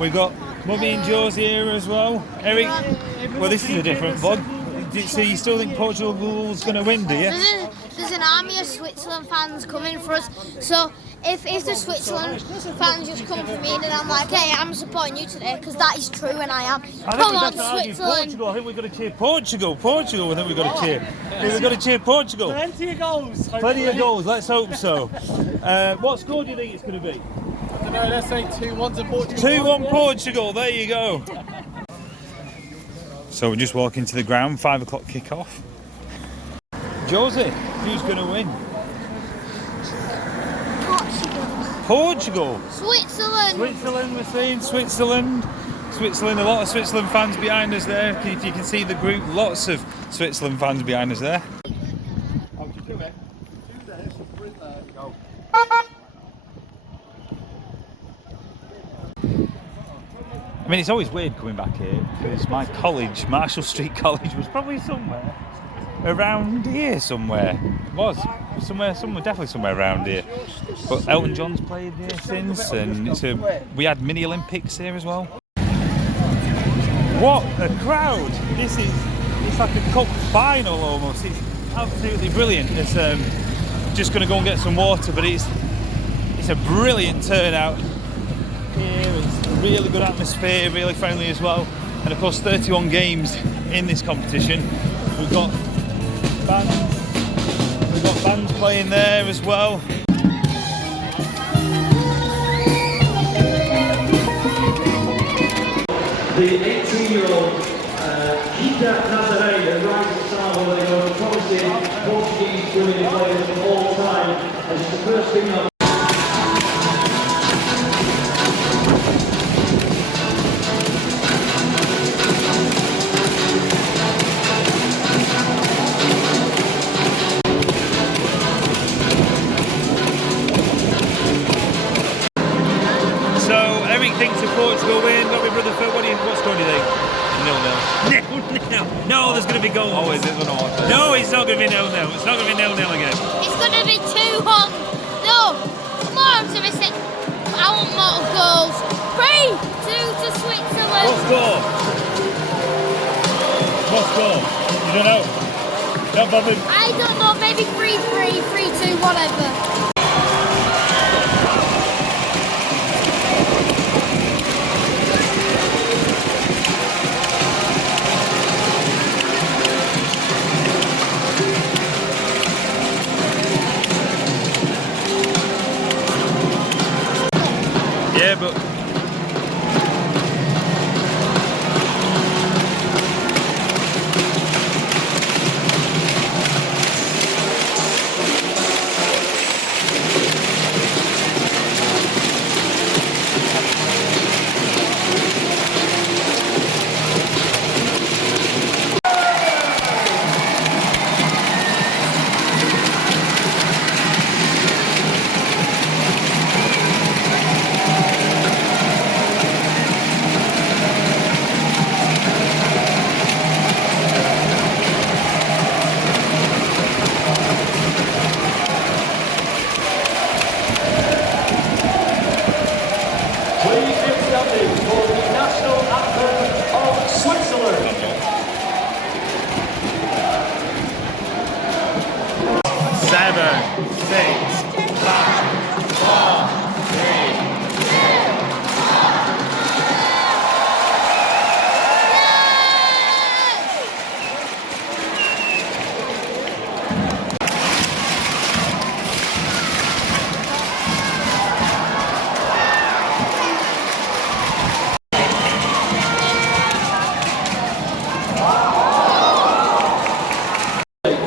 We've got Mummy and Josie here as well. Eric, well, this is a different vlog. So you still think Portugal's going to win, do you? There's an army of Switzerland fans coming for us. So if the Switzerland fans just come for me and I'm like, hey, I'm supporting you today, because that is true and I am. Come on, Switzerland. Portugal. I think we've got to cheer Portugal. Portugal, I think we've got to cheer. We've got to cheer Portugal. Plenty of goals. Plenty of goals, let's hope so. What score do you think it's going to be? I don't know, let's say 2-1 to Portugal. 2-1 Portugal, there you go. So we're just walking to the ground, 5 o'clock kick-off. Josie, who's going to win? Portugal. Switzerland. Switzerland, we're saying Switzerland. Switzerland, a lot of Switzerland fans behind us there. If you can see the group, lots of Switzerland fans behind us there. I mean, it's always weird coming back here because my college, Marshall Street College, was probably somewhere around here somewhere. It was somewhere, definitely somewhere around here. But Elton John's played here since, and we had mini Olympics here as well. What a crowd! It's like a cup final almost. It's absolutely brilliant. It's just going to go and get some water, but it's a brilliant turnout here. It's a really good atmosphere, really friendly as well. And of course, 31 games in this competition. We've got bands playing there as well. The 18-year-old Kita Nazaré, the rising star, one of the most promising Portuguese women players of all time, as the first female. Thinks of Portugal win. Got my brother Phil. What score do you think? 0-0. No, there's going to be goals. Oh, is it or not? No, it's not going to be 0-0. It's not going to be 0-0 again. It's going to be 2-1. No, more optimistic. I want more goals. 3-2 to Switzerland. What score? What score? You don't know? Not bothered? I don't know. Maybe 3-3, 3-2, whatever. Yeah, but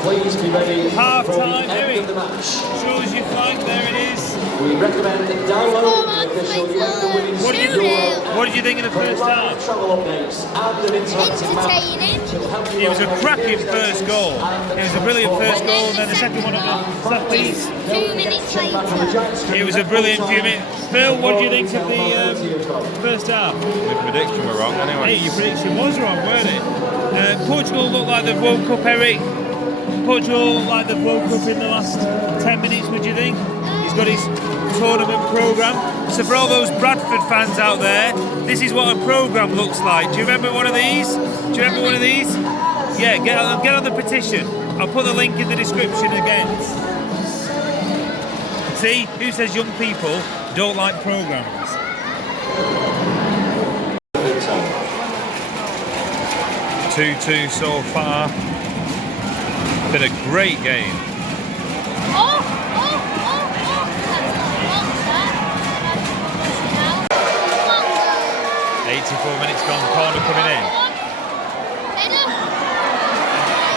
Please be ready half for the time, end of the match. show us your flag, there it is. We recommend downloading the official UEFA Women's What did you think of the first half? travel updates and an interactive map. Entertaining. It was a cracking first goal. It was a brilliant first goal, and then the second one of the set piece. 2 minutes later. It was a brilliant few minutes. Phil, what do you think of the first half? The prediction were wrong anyway. Hey, your prediction was wrong, weren't it? Portugal looked like they've woke up, Eric. Portugal looked like they've woke up in the last 10 minutes, would you think? He's got his tournament programme. So for all those Bradford fans out there, this is what a programme looks like. Do you remember one of these? Yeah, get on the petition. I'll put the link in the description again. See, who says young people don't like programmes? 2-2 so far. Been a great game. 84 minutes gone, corner coming in.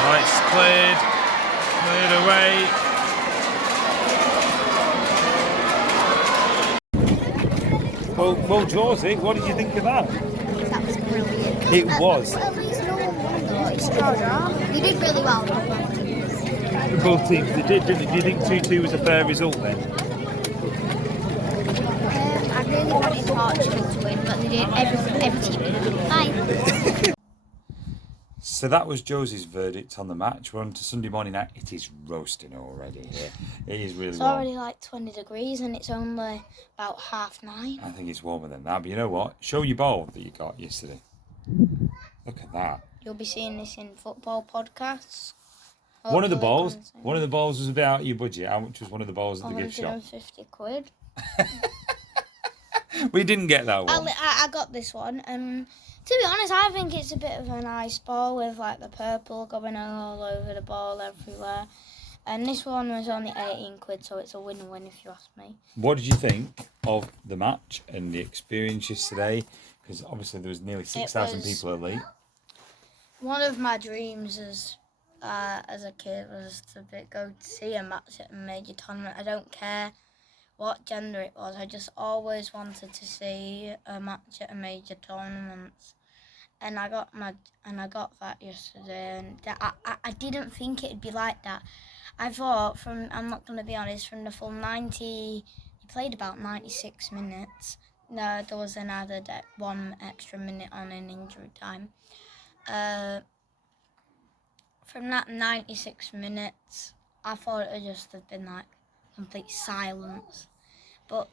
Oh, it's cleared away. Well, Josie, what did you think of that? That was brilliant. It was. At least no one won though. It's drawn. They did really well. Both teams, they did, didn't they? Do you think 2-2 was a fair result then? I really wanted Portugal to win, but they did. Every team did. Bye. So that was Josie's verdict on the match. We're on to Sunday morning night. It is roasting already here. It is really It's warm. already like 20 degrees and it's only about 9:30. I think it's warmer than that. But you know what? Show your ball that you got yesterday. Look at that. You'll be seeing this in football podcasts. One of the Hopefully balls was a bit out of your budget. How much was one of the balls at the gift shop? 150 quid. We didn't get that one. I got this one, and to be honest, I think it's a bit of a nice ball with like the purple going all over the ball everywhere. And this one was only 18 quid, so it's a win-win if you ask me. What did you think of the match and the experience yesterday? Because obviously there was nearly 6,000 people at Leigh. One of my dreams as a kid was to go to see a match at a major tournament. I don't care what gender it was. I just always wanted to see a match at a major tournament, and I got that yesterday. And I didn't think it'd be like that. I thought I'm not gonna be honest, from the full 90, he played about 96 minutes. No, there was another 1 extra minute on in injury time. From that 96 minutes, I thought it would just have been like complete silence. But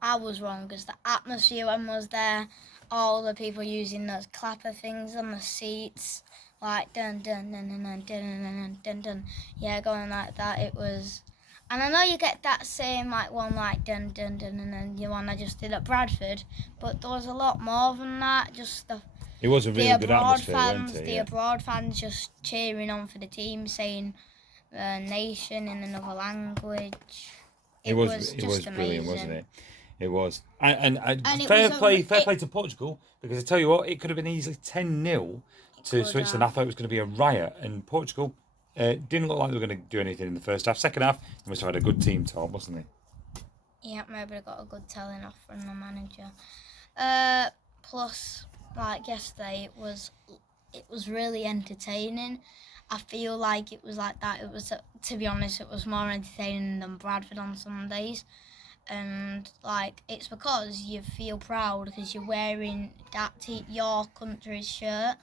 I was wrong, because the atmosphere when was there, all the people using those clapper things on the seats, like dun dun dun dun dun dun dun dun, yeah, going like that. It was, and I know you get that same like one like dun dun dun dun dun, the one I just did at Bradford, but there was a lot more than that. Just It was a really good atmosphere, wasn't it? The abroad fans just cheering on for the team, saying nation in another language. It was brilliant, wasn't it? It was. And fair play to Portugal, because I tell you what, it could have been easily 10-0 to Switzerland. I thought it was going to be a riot, and Portugal didn't look like they were going to do anything in the first half. Second half, they must have had a good team talk, wasn't they? Yeah, maybe they got a good telling off from the manager. Plus, like yesterday, it was really entertaining. I feel like it was like that. It was, to be honest, it was more entertaining than Bradford on Sundays. And like, it's because you feel proud because you're wearing your country's shirt,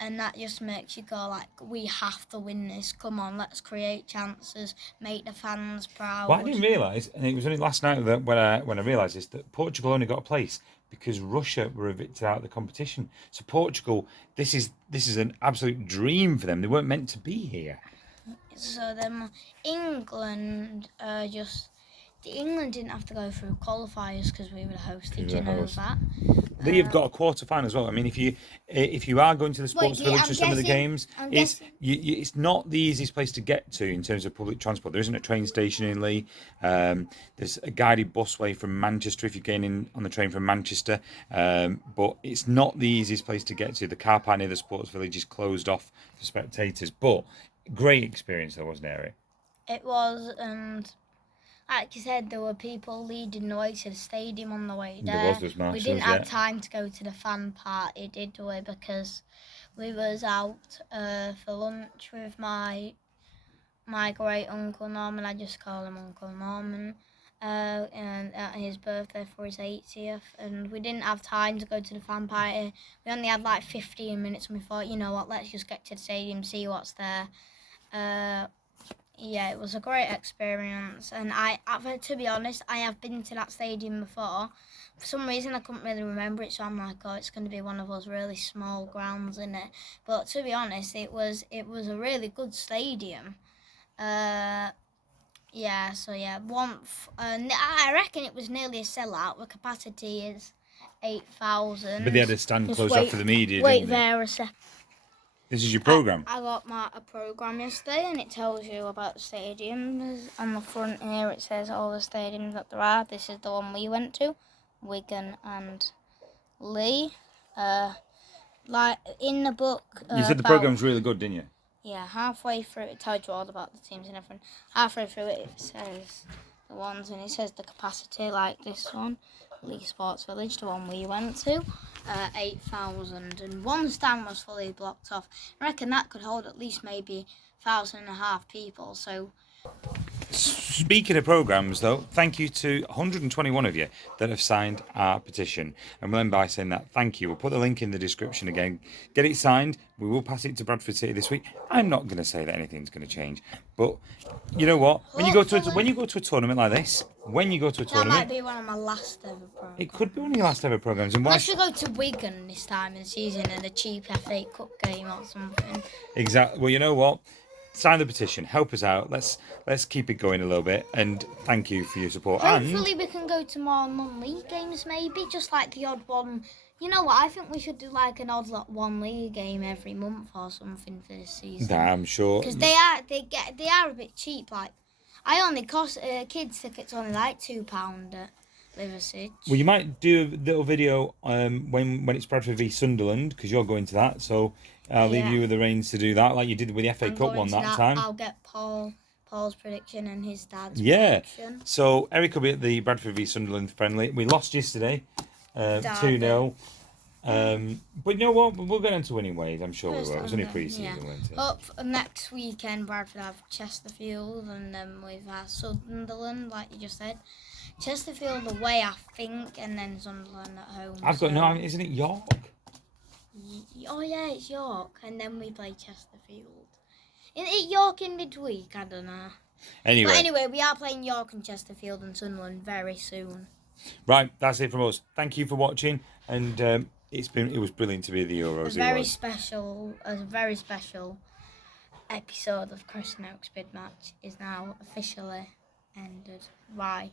and that just makes you go like, we have to win this. Come on, let's create chances, make the fans proud. Well, I didn't realise, and it was only last night that when I realised this, that Portugal only got a place because Russia were evicted out of the competition. So Portugal, this is an absolute dream for them. They weren't meant to be here. So then England England didn't have to go through qualifiers because we were the host. Did you know that? You've got a quarter final as well. I mean, if you are going to the sports village for some of the games, it's not the easiest place to get to in terms of public transport. There isn't a train station in Leigh. There's a guided busway from Manchester if you're getting in on the train from Manchester, but it's not the easiest place to get to. The car park near the sports village is closed off for spectators, but great experience though, wasn't it, Eric? It was, and like you said, there were people leading the way to the stadium on the way there. We didn't have time to go to the fan party, did we? Because we was out for lunch with my great uncle Norman. I just call him Uncle Norman. And at his birthday for his 80th, and we didn't have time to go to the fan party. We only had like 15 minutes, and we thought, you know what, let's just get to the stadium, see what's there. Yeah, it was a great experience, and to be honest, I have been to that stadium before. For some reason, I couldn't really remember it, so I'm like, oh, it's going to be one of those really small grounds, in it. But to be honest, it was a really good stadium. Yeah, so yeah, I reckon it was nearly a sellout. The capacity is 8,000. But they had to stand Just closed off for the media, Wait didn't they? there a sec. This is your programme? I got a programme yesterday, and it tells you about the stadiums. On the front here, it says all the stadiums that there are. This is the one we went to, Wigan and Leigh. Like in the book. You said the programme's really good, didn't you? Yeah, halfway through it tells you all about the teams and everything. Halfway through it says the ones, and it says the capacity, like this one, Leigh Sports Village, the one we went to, 8,000, and one stand was fully blocked off. I reckon that could hold at least maybe 1,500 people. So. Speaking of programmes, though, thank you to 121 of you that have signed our petition. And we'll end by saying that thank you. We'll put the link in the description again. Get it signed. We will pass it to Bradford City this week. I'm not going to say that anything's going to change, but you know what? When you go to a tournament like this, That might be one of my last ever programmes. It could be one of your last ever programmes. And I should go to Wigan this time in the season in a cheap FA Cup game or something. Exactly. Well, you know what? Sign the petition. Help us out. Let's keep it going a little bit. And thank you for your support. Hopefully we can go to more non-league games, maybe just like the odd one. You know what? I think we should do like an odd one league game every month or something for this season. I'm sure. Because they are a bit cheap. Like I only cost kids tickets only like £2 at Liversidge. Well, you might do a little video when it's Bradford v Sunderland, because you're going to that. So I'll leave you with the reins to do that, like you did with the FA Cup one that time. I'll get Paul's prediction and his dad's prediction. So Eric will be at the Bradford v Sunderland friendly. We lost yesterday, 2-0. But you know what? We'll get into winning ways. I'm sure we will. It was only pre-season, wasn't it? Up next weekend, Bradford have Chesterfield, and then we've Sunderland, like you just said. Chesterfield away, I think, and then Sunderland at home. Isn't it York? Oh yeah, it's York, and then we play Chesterfield. Isn't it York in midweek? I don't know. Anyway, we are playing York and Chesterfield and Sunderland very soon. Right, that's it from us. Thank you for watching, and it was brilliant to be at the Euros. A very special episode of Chris and Oak's Bid Match is now officially ended. Bye.